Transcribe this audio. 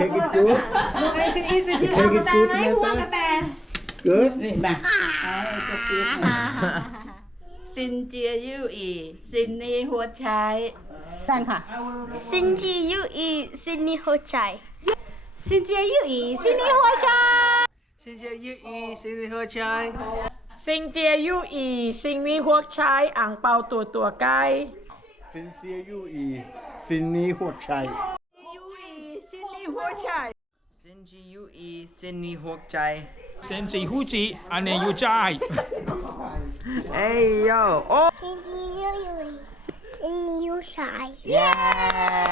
take it good you take it good Samantha good ซินเจียยู่อีซินนี่หัวใช้ดันค่ะ ซินจียูอีซินนี่หัวใจ ซินเจียยู่อีซินนี่หัวใช้ xin chào yêu y xin đi hơi trái ซินเจียยู่อีซินนี่หัวใช้อ่างเปาตัวใกล้ sincere you อีซินนี่หัวใจ ยู่อีซินนี่หัวใช้ xin chị yêu y xin đi hộp trái เซนจีฮูจิอันเนยูจาย ê yo oh ซินจียูอีซินนี่หัวใจ yeah